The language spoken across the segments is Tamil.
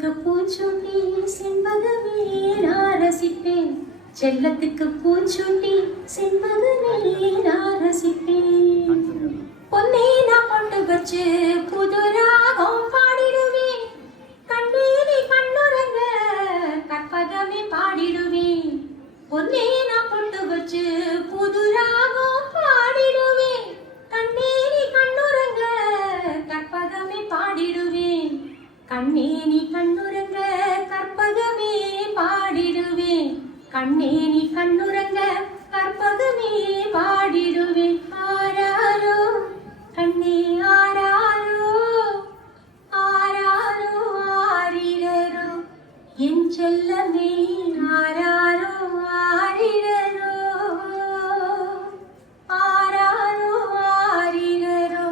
செல்லத்துக்கு பூச்சூட்டி செண்பகமே நான் ரசிப்பேன். செல்லத்துக்கு பூச்சூட்டி செண்பகமே நான் ரசிப்பேன். பொன்னே நான் கொண்டு வச்சு புது ராகம் பாடிடுவேன். கண்ணீரி கண்ணுறங்க கற்பகமே பாடிடுவேன். பொன்னே நான் கொண்டு வச்சு புது ராகம் பாடிடுவேன். கண்ணீரி கண்ணுறங்க கற்பகமே பாடிடுவேன். கண்ணேனி கண்ணுறங்க கற்பகமே பாடிடுவேன். கண்ணேனி கண்ணுறங்க கற்பகமே பாடிடுவேன். ஆராரோ கண்ணே ஆராரோ ஆராரோ ஆரிரரோ என் செல்லமே ஆராரோ ஆரிரரோ ஆராரோ ஆரிரரோ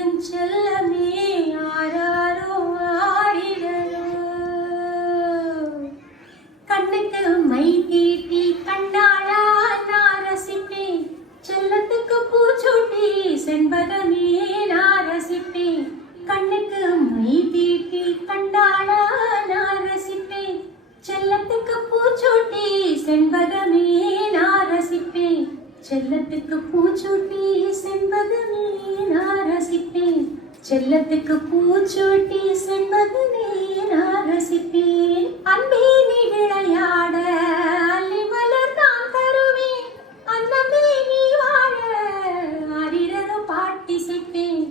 என் செல்லமே ஆராரோ ஆரிரரோ. கண்ணுக்கு மை தீட்டி கண்ணாளா நான் ரசிப்பேன். செல்லத்துக்கு பூச்சூட்டி செண்பகமே நான் ரசிப்பேன். கண்ணுக்கு மை தீட்டி கண்ணாளா நான் ரசிப்பேன். செல்லத்துக்கு பூச்சூட்டி செண்பகமே நான் ரசிப்பேன். செல்லத்துக்கு பூச்சூட்டி செண்பகமே நான் ரசிப்பேன். செல்லத்துக்கு பூச்சூட்டி செண்பகமே நான் ரசிப்பேன். அன்பே நீ விளையாட அள்ளி மலர் நான் தருவேன். அன்னமே நீ வாழ ஆரிரரோ பாட்டிசைப்பேன்.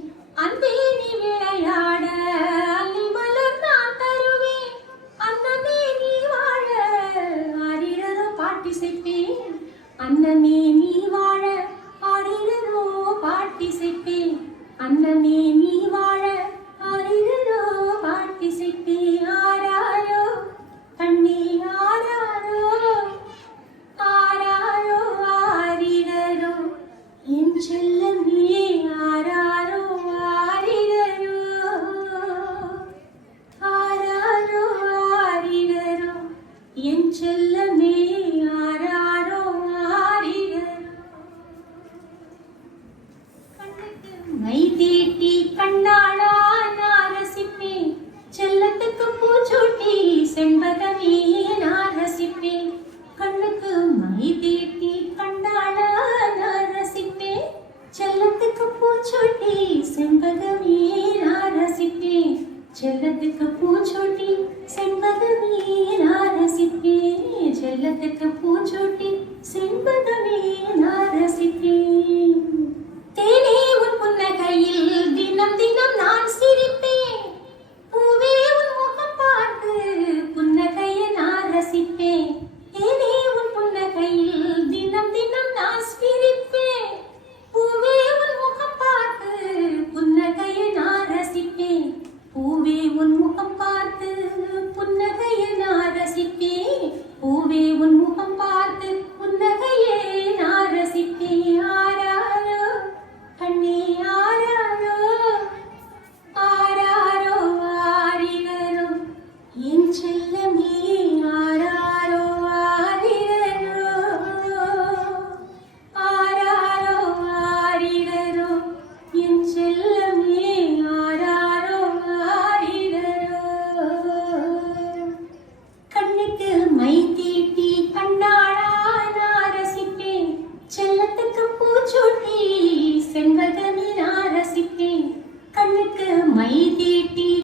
அன்பே நீ விளையாட அள்ளி மலர் நான் தருவேன். அன்னமே நீ வாழ ஆரிரரோ பாட்டிசைப்பேன். அன்னமே நீ வாழ ஆரிரரோ பாட்டிசைப்பேன். அன்னமே நீ வாழ ஆரிரரோ பாட்டிசைப்பேன். ஆராரோ கண்ணே ஆராரோ ஆராரோ ஆரிரரோ என் செல்லமே ஆராரோ ஆரிரரோ ஆராரோ ஆரிரரோ என் செல்லமே ஆராரோ ஆரிரரோ. கண்ணுக்கு மை தீட்டி கண்ணாளா நான் ரசிப்பேன். செல்லத்துக்கு பூச்சூட்டி செண்பக